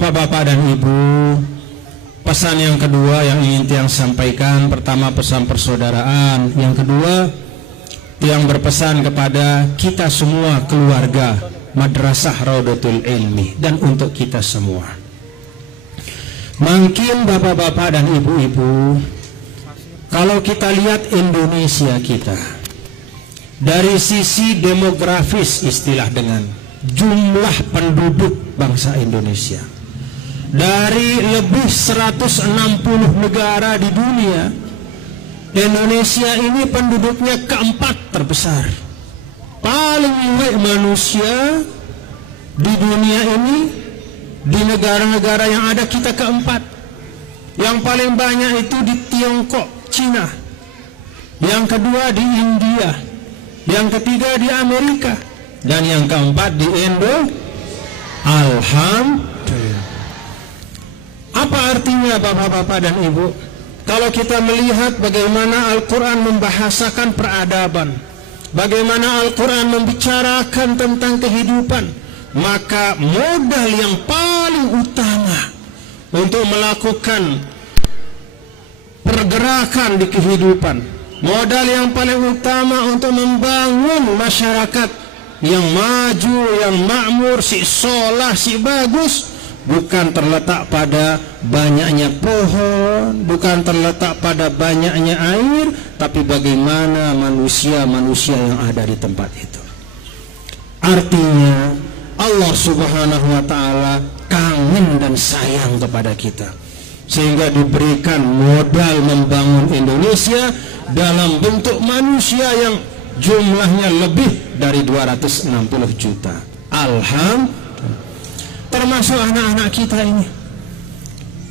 Bapak-bapak dan Ibu, pesan yang kedua yang ingin Tiang sampaikan, pertama pesan persaudaraan, yang kedua Tiang berpesan kepada kita semua keluarga Madrasah Raudatul Ilmi dan untuk kita semua. Mungkin bapak-bapak dan ibu-ibu, kalau kita lihat Indonesia kita dari sisi demografis, istilah dengan jumlah penduduk bangsa Indonesia, dari lebih 160 negara di dunia, Indonesia ini penduduknya keempat terbesar. Paling banyak manusia di dunia ini, di negara-negara yang ada kita keempat. Yang paling banyak itu di Tiongkok, Cina. Yang kedua di India. Yang ketiga di Amerika. Dan yang keempat di Indo. Alhamdulillah. Apa artinya bapak-bapak dan ibu? Kalau kita melihat bagaimana Al-Quran membahasakan peradaban, bagaimana Al-Quran membicarakan tentang kehidupan, maka modal yang paling utama untuk melakukan pergerakan di kehidupan, modal yang paling utama untuk membangun masyarakat yang maju, yang makmur, si solah, si bagus, bukan terletak pada banyaknya pohon, bukan terletak pada banyaknya air, tapi bagaimana manusia-manusia yang ada di tempat itu. Artinya Allah Subhanahu wa ta'ala kangen dan sayang kepada kita, sehingga diberikan modal membangun Indonesia dalam bentuk manusia yang jumlahnya lebih dari 260 juta. Alhamdulillah, termasuk anak-anak kita ini.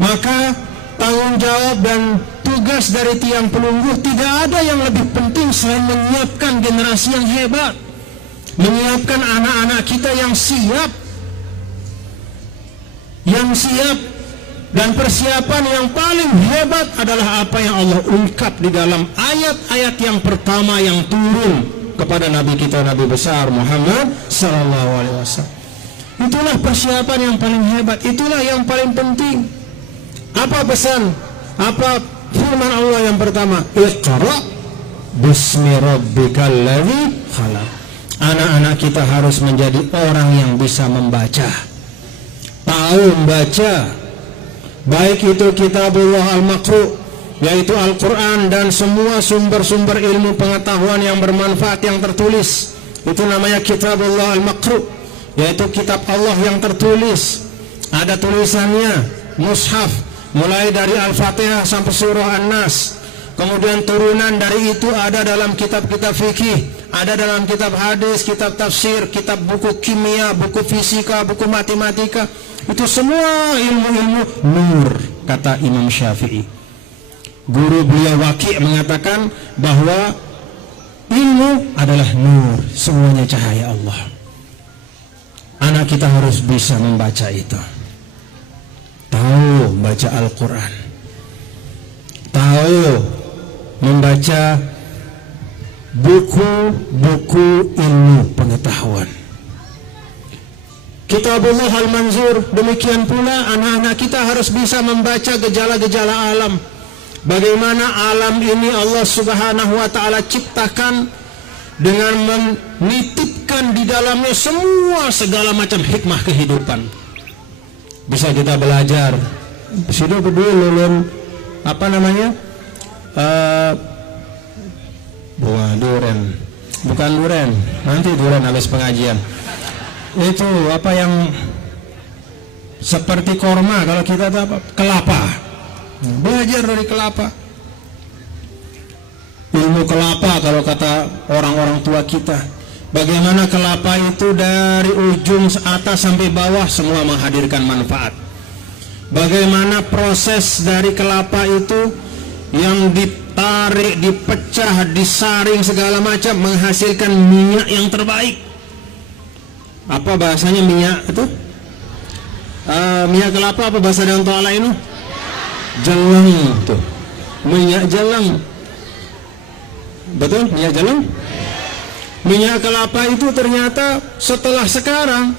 Maka tanggung jawab dan tugas dari tiang pelungguh tidak ada yang lebih penting selain menyiapkan generasi yang hebat, menyiapkan anak-anak kita yang siap, dan persiapan yang paling hebat adalah apa yang Allah ungkap di dalam ayat-ayat yang pertama yang turun kepada Nabi kita, Nabi besar Muhammad sallallahu alaihi wasallam. Itulah persiapan yang paling hebat, itulah yang paling penting. Apa pesan? Apa firman Allah yang pertama? Iqra bismi rabbikal ladzi khalaq. Anak-anak kita harus menjadi orang yang bisa membaca, tahu membaca, baik itu kitabullah al-maqru, yaitu Al-Quran dan semua sumber-sumber ilmu pengetahuan yang bermanfaat yang tertulis. Itu namanya kitabullah al-maqru, yaitu kitab Allah yang tertulis. Ada tulisannya, mushaf, mulai dari Al-Fatihah sampai surah An-Nas. Kemudian turunan dari itu ada dalam kitab-kitab fikih, ada dalam kitab hadis, kitab tafsir, kitab buku kimia, buku fisika, buku matematika. Itu semua ilmu-ilmu nur, kata Imam Syafi'i. Guru beliau Waqi' mengatakan bahwa ilmu adalah nur, semuanya cahaya Allah. Anak kita harus bisa membaca itu, tahu membaca Al-Quran, tahu membaca buku-buku ilmu pengetahuan, Kitabullah Al-Manzur. Demikian pula anak-anak kita harus bisa membaca gejala-gejala alam, bagaimana alam ini Allah Subhanahu wa ta'ala ciptakan dengan menitipkan di dalamnya semua segala macam hikmah kehidupan. Bisa kita belajar. Sudah berdua lulun apa namanya? Buah duren, bukan duren, nanti duren habis pengajian. Itu apa yang seperti korma, kalau kita tahu apa? Kelapa. Belajar dari kelapa. Ilmu kelapa kalau kata orang-orang tua kita. Bagaimana kelapa itu dari ujung atas sampai bawah semua menghadirkan manfaat. Bagaimana proses dari kelapa itu yang ditarik, dipecah, disaring segala macam menghasilkan minyak yang terbaik. Apa bahasanya minyak itu? Minyak kelapa apa bahasa dalam Ta'ala ini? Jelang tuh. Minyak jelang. Betul? Minyak jelang? Minyak kelapa itu ternyata setelah sekarang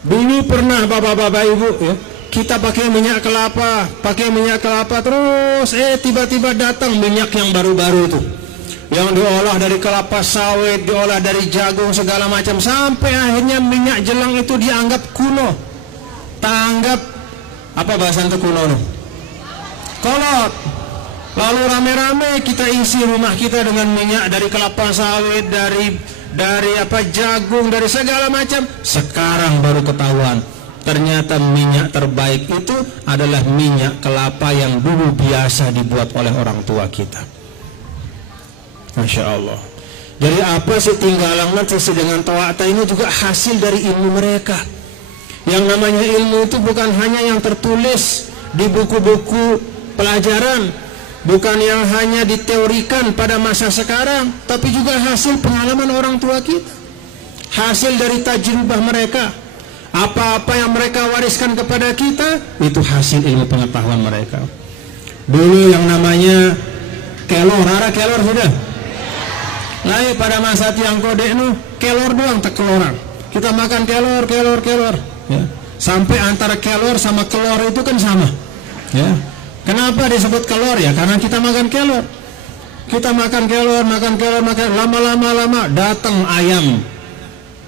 Dulu pernah bapak-bapak ibu ya, kita pakai minyak kelapa terus tiba-tiba datang minyak yang baru-baru tuh, yang diolah dari kelapa sawit, diolah dari jagung segala macam, sampai akhirnya minyak jelang itu dianggap kuno. Tanggap apa bahasa itu kuno tuh? Kolot. Lalu rame-rame kita isi rumah kita dengan minyak dari kelapa sawit, dari jagung, dari segala macam. Sekarang baru ketahuan ternyata minyak terbaik itu adalah minyak kelapa yang dulu biasa dibuat oleh orang tua kita. Masya Allah. Jadi apa sih tinggalan sesuai dengan ta'ata ini juga hasil dari ilmu mereka. Yang namanya ilmu itu bukan hanya yang tertulis di buku-buku pelajaran, bukan yang hanya diteorikan pada masa sekarang, tapi juga hasil pengalaman orang tua kita, hasil dari tajribah mereka. Apa-apa yang mereka wariskan kepada kita itu hasil ilmu pengetahuan mereka. Dulu yang namanya kelor, ada kelor sudah. Lain pada masa tiang kodek nu kelor doang tak keloran. Kita makan kelor ya. Sampai antara kelor sama kelor itu kan sama ya. Kenapa disebut kelor ya? Karena kita makan kelor. Kita makan kelor, lama-lama datang ayam,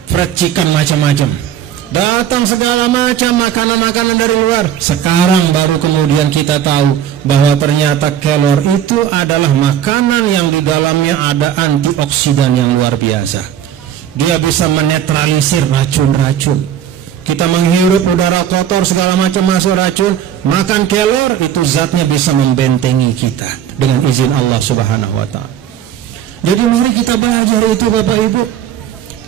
fried chicken macam-macam. Datang segala macam makanan-makanan dari luar. Sekarang baru kemudian kita tahu bahwa ternyata kelor itu adalah makanan yang di dalamnya ada antioksidan yang luar biasa. Dia bisa menetralisir racun-racun. Kita menghirup udara kotor segala macam masuk racun, makan kelor itu zatnya bisa membentengi kita dengan izin Allah Subhanahu wa ta'ala. Jadi mari kita belajar itu Bapak Ibu.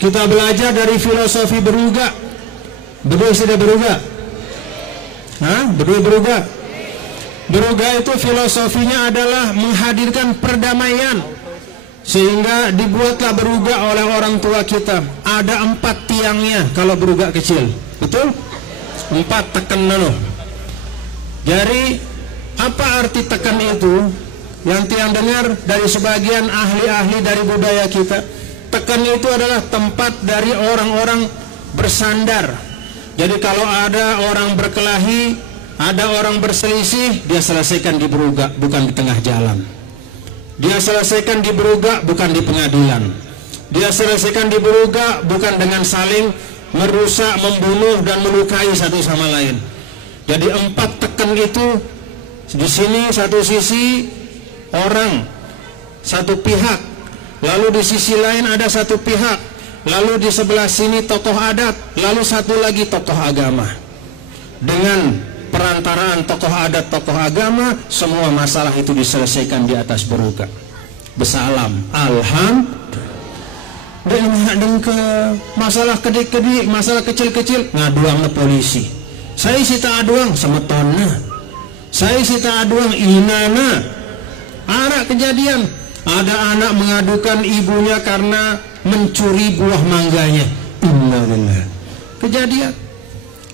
Kita belajar dari filosofi beruga. Berdua sudah beruga? Berdua beruga? Beruga itu filosofinya adalah menghadirkan perdamaian. Sehingga dibuatlah beruga oleh orang tua kita. Ada 4 tiangnya kalau beruga kecil. Betul? 4 tekan dulu. Jadi apa arti tekan itu? Yang tiang dengar dari sebagian ahli-ahli dari budaya kita, tekan itu adalah tempat dari orang-orang bersandar. Jadi kalau ada orang berkelahi, ada orang berselisih, dia selesaikan di beruga, bukan di tengah jalan. Dia selesaikan di beruga, bukan di pengadilan. Dia selesaikan di beruga, bukan dengan saling merusak, membunuh dan melukai satu sama lain. Jadi 4 tekan itu di sini satu sisi orang satu pihak, lalu di sisi lain ada satu pihak, lalu di sebelah sini tokoh adat, lalu satu lagi tokoh agama. Dengan perantaraan tokoh adat, tokoh agama, semua masalah itu diselesaikan di atas beruga. Besalam, alhamdulillah. Dan ke masalah kedik-kedik, masalah kecil-kecil, ngaduang ke polisi. Saya sita aduang semetonna. Saya sita aduang inana. Ada kejadian, ada anak mengadukan ibunya karena mencuri buah mangganya. Innalillah. Kejadian.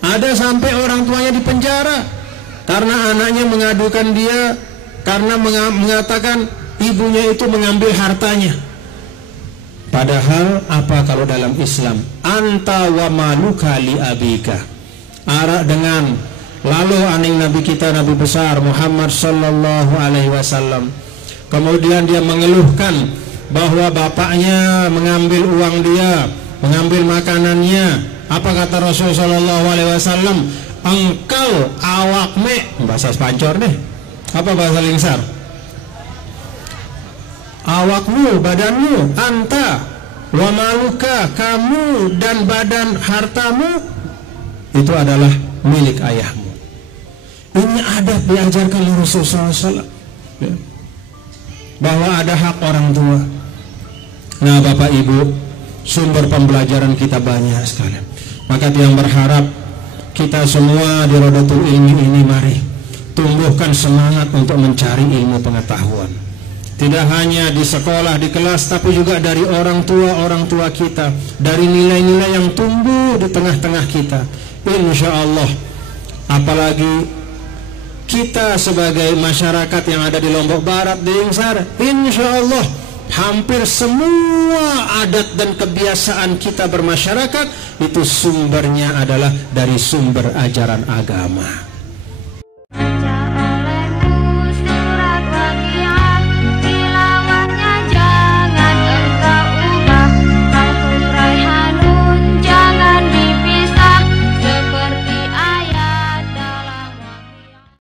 Ada sampai orang tuanya dipenjara karena anaknya mengadukan dia karena mengatakan ibunya itu mengambil hartanya. Padahal apa kalau dalam Islam? Anta wa maluka li abika. Arah dengan lalu aning Nabi kita, Nabi besar Muhammad sallallahu alaihi wasallam. Kemudian dia mengeluhkan bahwa bapaknya mengambil uang dia, mengambil makanannya. Apa kata Rasul sallallahu alaihi wasallam? Engkau awakme, bahasa Spancor deh. Apa bahasa Lingsar? Awakmu, badanmu, anta wa maluka, kamu dan badan hartamu itu adalah milik ayahmu. Ini adab diajarkan oleh Rasul sallallahu alaihi wasallam, ya, bahwa ada hak orang tua. Nah Bapak Ibu, sumber pembelajaran kita banyak sekali. Maka yang berharap kita semua di Rodatul Ilmi ini mari tumbuhkan semangat untuk mencari ilmu pengetahuan. Tidak hanya di sekolah, di kelas, tapi juga dari orang tua kita, dari nilai-nilai yang tumbuh di tengah-tengah kita. Insya Allah, apalagi kita sebagai masyarakat yang ada di Lombok Barat, di Lingsar, insya Allah hampir semua adat dan kebiasaan kita bermasyarakat itu sumbernya adalah dari sumber ajaran agama.